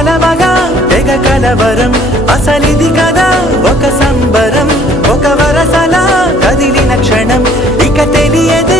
కలవగా తెగ కలవరం అసలిది కదా ఒక సంబరం ఒక వరసలా కదిలిన క్షణం ఇక తెలియదే